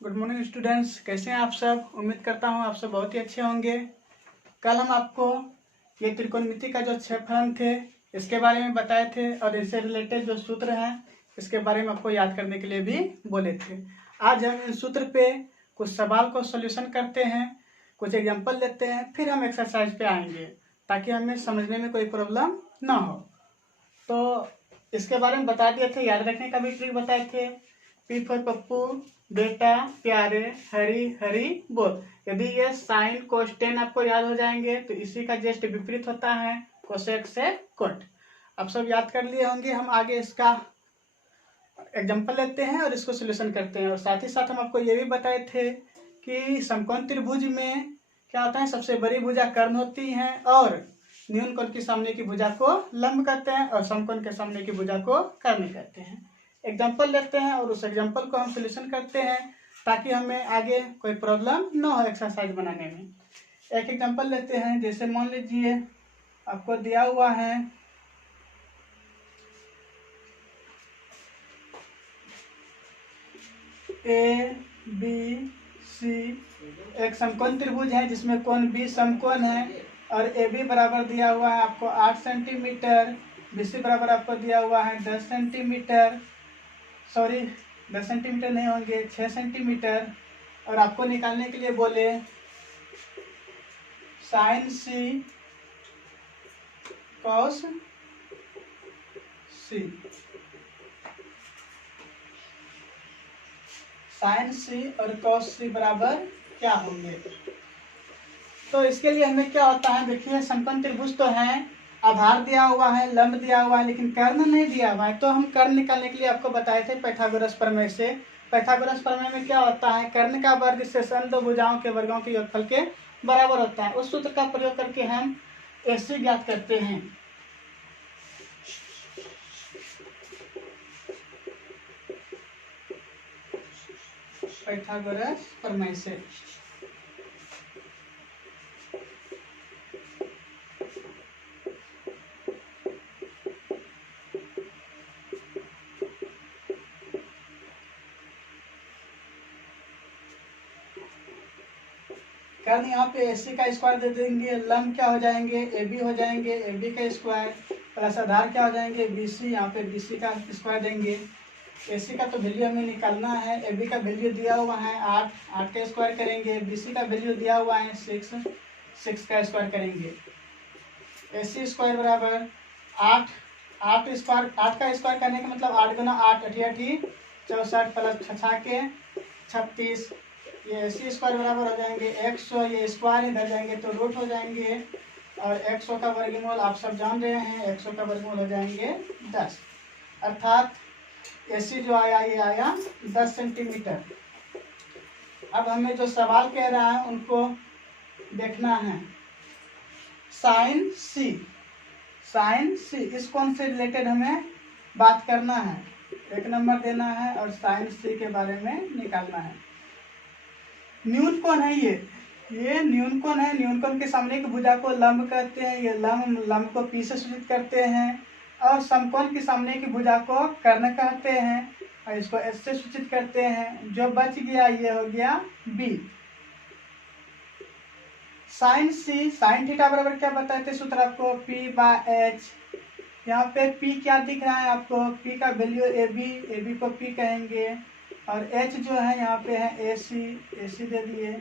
Good morning students, कैसे हैं आप सब। उम्मीद करता हूं आप सब बहुत ही अच्छे होंगे। कल हम आपको ये त्रिकोणमिति का जो 6 फलन थे इसके बारे में बताए थे और इससे रिलेटेड जो सूत्र हैं इसके बारे में आपको याद करने के लिए भी बोले थे। आज हम इन सूत्र पे कुछ सवाल को सॉल्यूशन करते हैं, कुछ एग्जाम्पल लेते हैं, फिर हम एक्सरसाइज पे आएंगे ताकि हमें समझने में कोई प्रॉब्लम ना हो। तो इसके बारे में बता दिए थे, याद रखने का भी ट्रिक बताए थे। पी फॉर पप्पू, बेटा, प्यारे, हरी हरी बोल। यदि ये साइन कोस्टेन आपको याद हो जाएंगे तो इसी का जस्ट विपरीत होता है कोसेक से कोट। आप सब याद कर लिए होंगे। हम आगे इसका एग्जांपल लेते हैं और इसको सॉल्यूशन करते हैं। और साथ ही साथ हम आपको ये भी बताए थे कि समकोण त्रिभुज में क्या होता है, सबसे बड़ी भुजा कर्ण होती है और न्यून कोण की सामने की भुजा को लंब कहते हैं और समकोण के सामने की भुजा को कर्ण कहते हैं। एग्जाम्पल लेते हैं और उस एग्जाम्पल को हम सॉल्यूशन करते हैं ताकि हमें आगे कोई प्रॉब्लम ना हो एक्सरसाइज बनाने में। एक एग्जाम्पल लेते हैं, जैसे मान लीजिए आपको दिया हुआ है ए बी सी, एक समकोण त्रिभुज है जिसमें कोण बी समकोण है और ए बी बराबर दिया हुआ है आपको 8 सेंटीमीटर, बी सी बराबर आपको दिया हुआ है 10 सेंटीमीटर, सॉरी 10 सेंटीमीटर नहीं होंगे 6 सेंटीमीटर। और आपको निकालने के लिए बोले साइन सी कॉस सी, साइन सी और कॉस सी बराबर क्या होंगे। तो इसके लिए हमें क्या होता है, देखिए समकोण त्रिभुज तो है, आधार दिया हुआ है, लंब दिया हुआ है, लेकिन कर्ण नहीं दिया हुआ है। तो हम कर्ण निकालने के लिए आपको बताए थे पाइथागोरस प्रमेय से। पाइथागोरस प्रमेय में क्या होता है, कर्ण का वर्ग शेषन दो भुजाओं के वर्गों के योगफल के बराबर होता है। उस सूत्र का प्रयोग करके हम ऐसे ज्ञात करते हैं। पाइथागोरस प्रमेय से कर्ण यहाँ पे AC का स्क्वायर दे देंगे, लंब क्या हो जाएंगे AB हो जाएंगे, AB का स्क्वायर प्लस आधार क्या हो जाएंगे BC, यहाँ पे BC का स्क्वायर देंगे। AC का तो वैल्यू हमें निकालना है, AB का वैल्यू दिया हुआ है 8, 8 का स्क्वायर करेंगे, BC का वैल्यू दिया हुआ है 6, 6 का स्क्वायर करेंगे। AC स्क्वायर बराबर 8, 8 स्क्वायर, 8 का स्क्वायर करने का मतलब 8 गुना 8 88 64 प्लस 6 के 36, ये AC स्क्वायर बराबर हो जाएंगे 100, ये स्क्वायर इधर जाएंगे तो रूट हो जाएंगे और 100 का वर्गमूल आप सब जान रहे हैं, 100 का वर्गमूल हो जाएंगे 10, अर्थात AC जो आया ये आया 10 सेंटीमीटर। अब हमें जो सवाल कह रहा है उनको देखना है। साइन सी, साइन सी इस कोण से रिलेटेड हमें बात करना है, 1 नंबर देना है और साइन सी के बारे में निकालना है। न्यून कोण है ये न्यून कोण है। न्यून कोण के सामने की भुजा को लंब कहते हैं, ये लंब को पी से सूचित करते हैं और समकोण के सामने की भुजा को कर्ण कहते हैं और इसको एस से सूचित करते हैं। जो बच गया ये हो गया बी। साइन सी, साइन थीटा बराबर क्या बताए थे सूत्र आपको, P/H। यहाँ पे P क्या दिख रहा है आपको, P का वैल्यू AB को P कहेंगे और H जो है यहाँ पे है AC दे दिए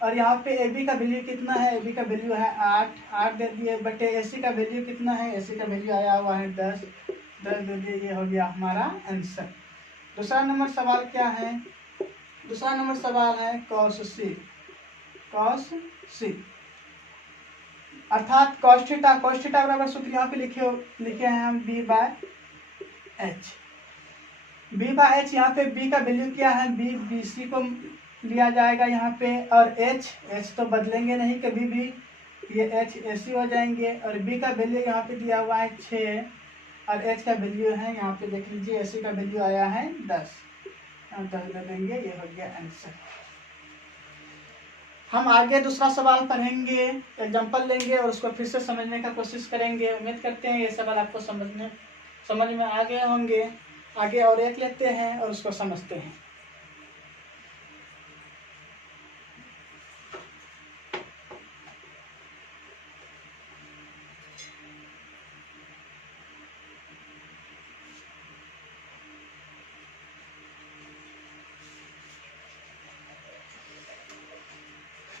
और यहाँ पे AB का वैल्यू कितना है, AB का वैल्यू है 8 दे दिए बटे AC का वैल्यू कितना है, AC का वैल्यू आया हुआ है 10 दे दिए। ये हो गया हमारा आंसर। दूसरा नंबर सवाल क्या है, दूसरा नंबर सवाल है cos C, अर्थात cos थीटा बराबर सूत्र यहाँ पे लिखे हैं हम B/H। B/H यहाँ पे B का वैल्यू क्या है, BC को लिया जाएगा यहाँ पे और H तो बदलेंगे नहीं कभी भी, ये H AC हो जाएंगे और B का वैल्यू यहाँ पे दिया हुआ है 6 और H का वैल्यू है यहाँ पे देख लीजिए, AC का वैल्यू आया है 10, 10 दे देंगे, ये हो गया आंसर। हम आगे दूसरा सवाल पढ़ेंगे, एग्जाम्पल लेंगे और उसको फिर से समझने का कोशिश करेंगे। उम्मीद करते हैं ये सवाल आपको समझ में आ गए होंगे। आगे और एक लेते हैं और उसको समझते हैं।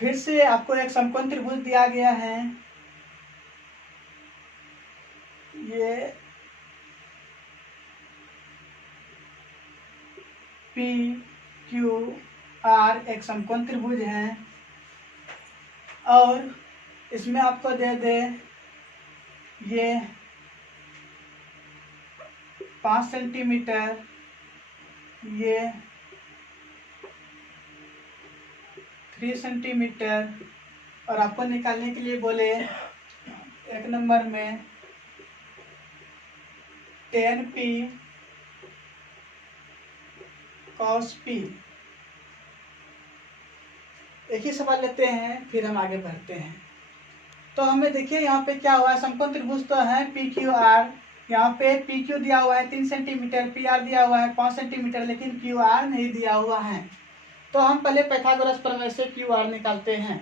फिर से आपको एक समकोण त्रिभुज दिया गया है, ये पी क्यू आर एक समकोण त्रिभुज है, और इसमें आपको दे दे ये 5 सेंटीमीटर, ये 3 सेंटीमीटर, और आपको निकालने के लिए बोले एक नंबर में 10p cos p। एक ही सवाल लेते हैं, फिर हम आगे बढ़ते हैं। तो हमें देखिए यहाँ पे क्या हुआ है, समकोण त्रिभुज तो है पी क्यू आर, यहाँ पे पी क्यू दिया हुआ है 3 सेंटीमीटर, पी आर दिया हुआ है 5 सेंटीमीटर, लेकिन क्यू आर नहीं दिया हुआ है। तो हम पहले पाइथागोरस प्रमेय से क्यू आर निकालते हैं।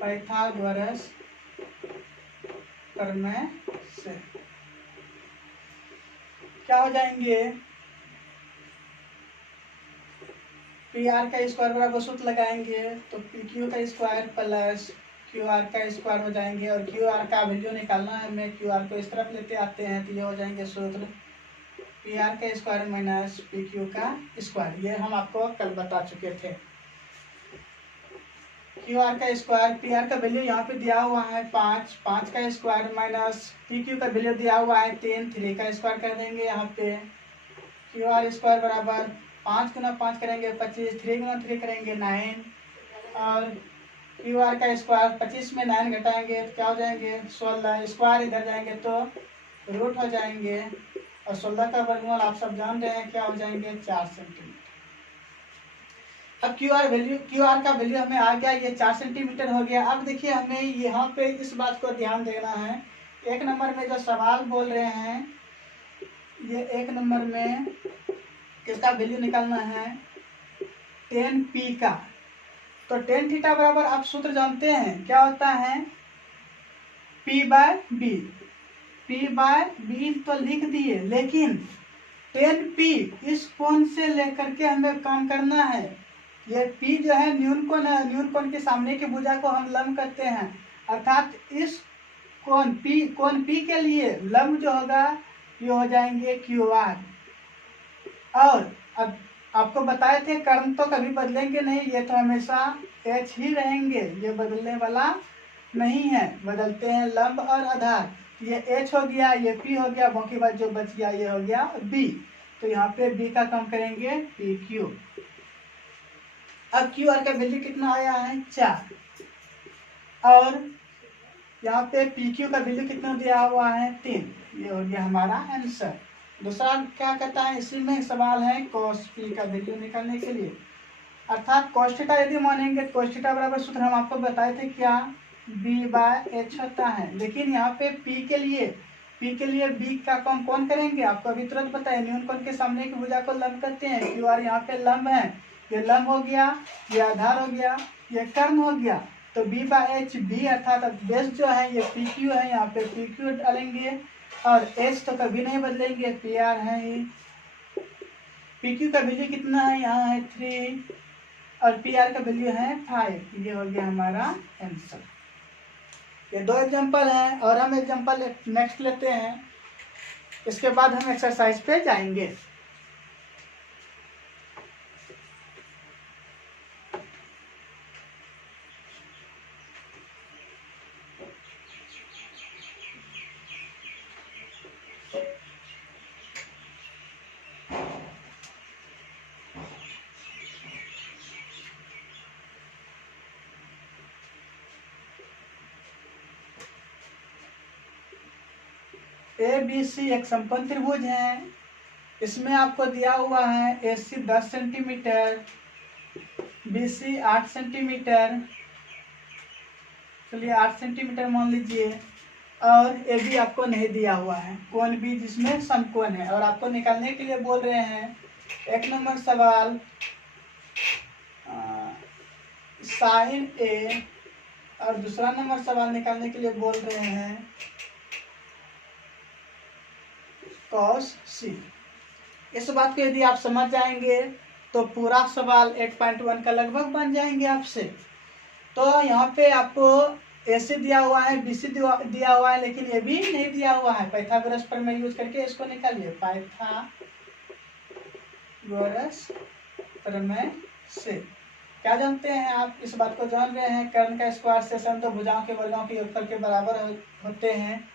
पाइथागोरस प्रमेय से क्या हो जाएंगे, पी आर का स्क्वायर बराबर सूत्र लगाएंगे तो पी क्यू का स्क्वायर प्लस क्यू आर का स्क्वायर हो जाएंगे, और क्यू आर का वैल्यू निकालना है हमें, क्यू आर को इस तरफ लेते आते हैं तो ये हो जाएंगे सूत्र पी आर का स्क्वायर माइनस पी क्यू का स्क्वायर। ये हम आपको कल बता चुके थे। क्यू आर का स्क्वायर, पी आर का वैल्यू यहाँ पे दिया हुआ है 5, 5 का स्क्वायर माइनस पी क्यू का वैल्यू दिया हुआ है 3, 3 का स्क्वायर कर देंगे यहाँ पे। क्यू आर स्क्वायर बराबर 5 गुना 5 करेंगे 25, 3 गुना 3 करेंगे 9, और क्यू आर का स्क्वायर 25 में 9 घटाएंगे तो क्या हो जाएंगे 16, स्क्वायर इधर जाएंगे तो रूट हो जाएंगे, और 16 का वर्गमूल आप सब जान रहे हैं क्या हो जाएंगे 4 सेंटीमीटर। अब क्यू आर का वैल्यू हमें आ गया, ये 4 सेंटीमीटर हो गया। अब देखिए हमें यहाँ पे इस बात को ध्यान देना है, एक नंबर में जो सवाल बोल रहे हैं, ये एक नंबर में किसका वैल्यू निकालना है 10p का। तो tan थीटा बराबर आप सूत्र जानते हैं क्या होता है, p बाय बी तो लिख दिए, लेकिन 10p इस कोण से लेकर के हमें काम करना है। ये p जो है न्यून कोण के सामने की भुजा को हम लंब करते हैं, अर्थात इस कोण p के लिए लंब जो होगा ये हो जाएंगे क्यू आर। और अब आपको बताए थे कर्म तो कभी बदलेंगे नहीं, ये तो हमेशा h ही रहेंगे, ये बदलने वाला नहीं है। बदलते हैं लंब और आधार, ये h हो गया, ये p हो गया, बाकी बात जो बच गया ये हो गया b। तो यहाँ पे b का काम करेंगे पी क्यू। अब क्यू आर का वैल्यू कितना आया है 4, और यहाँ पे पी क्यू का वैल्यू कितना दिया हुआ है 3, ये हो गया हमारा आंसर। दूसरा क्या कहता है, इसी में सवाल है cos p का वैल्यू निकालने के लिए, अर्थात cos थीटा यदि मानेंगे तो cos थीटा बराबर सूत्र हम आपको बताए थे क्या b बाय h होता है। लेकिन यहाँ पे p के लिए b का काम कौन करेंगे, आपको अभी तुरंत पता है, न्यून कोण के सामने की भुजा को लंब करते हैं। क्यू आर यहाँ पे लंब है, ये लंब हो गया, ये आधार हो गया, ये कर्ण हो गया, तो b बाय h b अर्थात बेस जो है ये पी क्यू है, यहाँ पे पी क्यू डालेंगे, और h तो कभी नहीं बदलेंगे, पी आर है ही। पी क्यू का वैल्यू कितना है, यहाँ है 3, और पी आर का वैल्यू है 5। ये हो गया हमारा आंसर। ये 2 एग्जांपल हैं, और हम एग्जांपल नेक्स्ट लेते हैं, इसके बाद हम एक्सरसाइज पे जाएंगे। ए बी सी एक समकोण त्रिभुज है, इसमें आपको दिया हुआ है ए सी 10 सेंटीमीटर, बी सी 8 सेंटीमीटर, चलिए 8 सेंटीमीटर मान लीजिए, और ए बी आपको नहीं दिया हुआ है, कोण बी जिसमें समकोण है, और आपको निकालने के लिए बोल रहे हैं एक नंबर सवाल साइन ए, और दूसरा नंबर सवाल निकालने के लिए बोल रहे हैं cos c। इस बात को यदि आप समझ जाएंगे तो पूरा सवाल 8.1 का लगभग बन जाएंगे आपसे। तो यहाँ पे आपको AC दिया हुआ है, BC दिया हुआ है, लेकिन AB नहीं दिया हुआ है। पाइथागोरस प्रमेय यूज करके इसको निकालिए। पाइथागोरस प्रमेय से क्या जानते हैं आप? इस बात को जान रहे हैं, कर्ण का स्क्वायर शेषण दो भुजाओं के वर्गों के योगफल के बराबर होते हैं।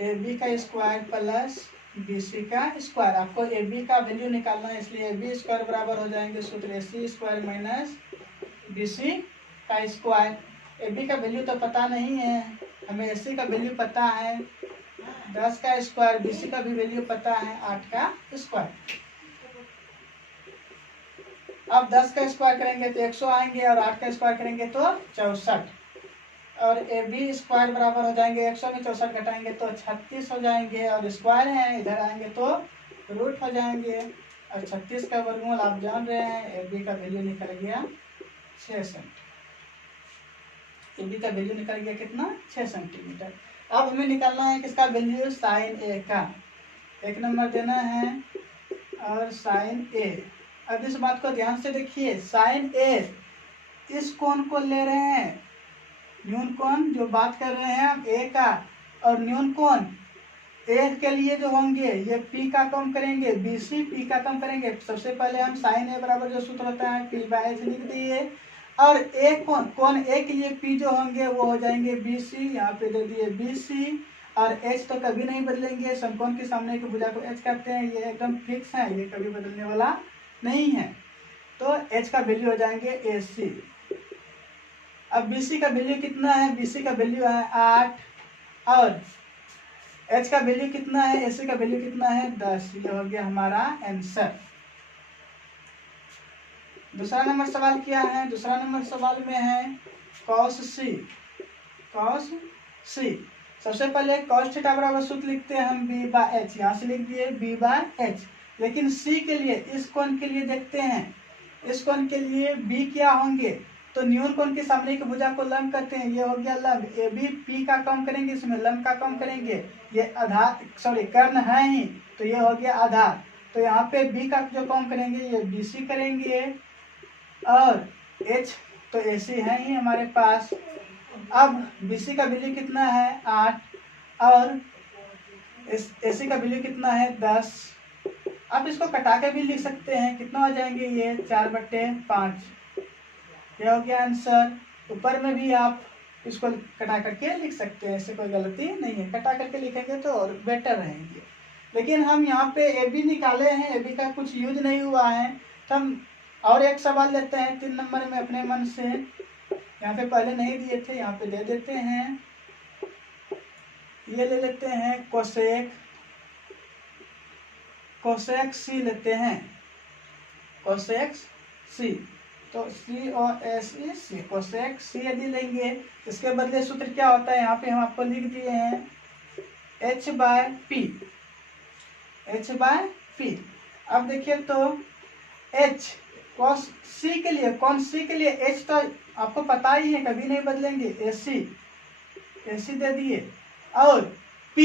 AB का स्क्वायर प्लस BC का स्क्वायर। आपको AB का वैल्यू निकालना है, इसलिए AB स्क्वायर बराबर हो जाएंगे सूत्र AC स्क्वायर माइनस BC का स्क्वायर। AB का वैल्यू तो पता नहीं है, हमें AC का वैल्यू पता है 10 का स्क्वायर, BC का भी वैल्यू पता है 8 का स्क्वायर। अब 10 का स्क्वायर करेंगे तो 100 आएंगे और 8 का स्क्वायर करेंगे तो 64, और AB स्क्वायर बराबर हो जाएंगे 100 में 64 घटाएंगे तो 36 हो जाएंगे, और स्क्वायर है इधर आएंगे तो रूट हो जाएंगे, और 36 का वर्गमूल आप जान रहे हैं AB का वैल्यू निकल गया 6 सेंटीमीटर। AB का वैल्यू निकल गया कितना? 6 सेंटीमीटर। अब हमें निकालना है किसका वैल्यू? साइन A का। 1 नंबर देना है और साइन A। अब इस बात को ध्यान से देखिए, साइन A इस कोण को ले रहे हैं, न्यून कोण जो बात कर रहे हैं हम A का, और न्यून कोण A के लिए जो होंगे ये P का कम करेंगे, BC P का कम करेंगे। सबसे पहले हम साइन A बराबर जो सूत्र होता है P/H लिख दिए, और A कोण A के लिए P जो होंगे वो हो जाएंगे BC, यहाँ पे दे दिए BC, और H तो कभी नहीं बदलेंगे, समकोण के सामने की भुजा को H कहते हैं, ये एकदम फिक्स है, ये कभी बदलने वाला नहीं है। तो H का वैल्यू हो जाएंगे AC। अब BC का वैल्यू कितना है? BC का वैल्यू है 8, और H का वैल्यू कितना है? AC का वैल्यू कितना है? 10। ये हो गया हमारा आंसर। दूसरा नंबर सवाल क्या है? दूसरा नंबर सवाल में है cos C। सबसे पहले cos थीटा बराबर सूत्र लिखते हैं हम B/H, यहाँ से लिख दिए B/H। लेकिन C के लिए, इस कोण के लिए देखते हैं, इस कोण के लिए B क्या होंगे? तो न्यून कोण के सामने की भुजा को लंब करते हैं, ये हो गया लंब। AB P का कम करेंगे, इसमें लंब का कम करेंगे, ये आधार कर्ण है ही, तो ये हो गया आधार। तो यहाँ पे B का जो कम करेंगे ये BC करेंगे, और H तो AC है ही हमारे पास। अब BC का वैल्यू कितना है? 8, और AC का वैल्यू कितना है? 10। आप इसको कटा के भी लिख सकते हैं, कितना हो जाएंगे ये? 4/5। ये हो गया आंसर। ऊपर में भी आप इसको कटा करके लिख सकते हैं, ऐसे कोई गलती नहीं है, कटा करके लिखेंगे तो और बेटर रहेंगे। लेकिन हम यहाँ पे AB निकाले हैं, AB का कुछ यूज नहीं हुआ है, तो हम और एक सवाल लेते हैं 3 नंबर में अपने मन से। यहाँ पे पहले नहीं दिए थे, यहाँ पे दे देते हैं। ये ले लेते हैं कोसेक C लेते हैं, कोसेक C। तो COSEC, कोसेक C यदि लेंगे, इसके बदले सूत्र क्या होता है? यहाँ पे हम आपको लिख दिए हैं H/P। अब देखिए तो H cos C के लिए, कौन C के लिए H तो आपको पता ही है, कभी नहीं बदलेंगे, AC दे दिए, और P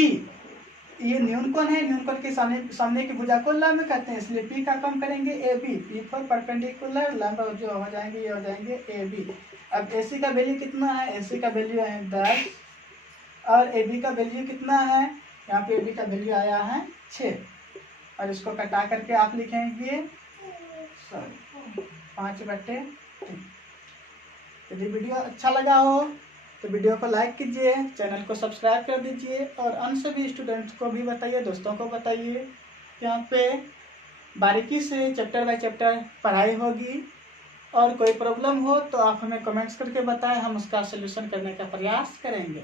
ये न्यून कोण है, न्यून कोण के सामने की भुजा को लंब कहते हैं, इसलिए P का कम करेंगे AB, P फॉर परपेंडिकुलर, लंब जो हो जाएंगे ये हो जाएंगे AB। अब AC का वैल्यू कितना है? AC का वैल्यू है 10, और AB का वैल्यू कितना है? यहाँ पे AB का वैल्यू आया है 6, और इसको कटा करके आप लिखेंगे 5/3। यदि वीडियो अच्छा लगा हो तो वीडियो को लाइक कीजिए, चैनल को सब्सक्राइब कर दीजिए, और अन्य सभी स्टूडेंट्स को भी बताइए, दोस्तों को बताइए। यहाँ पे बारीकी से चैप्टर बाय चैप्टर पढ़ाई होगी, और कोई प्रॉब्लम हो तो आप हमें कमेंट्स करके बताएं, हम उसका सलूशन करने का प्रयास करेंगे।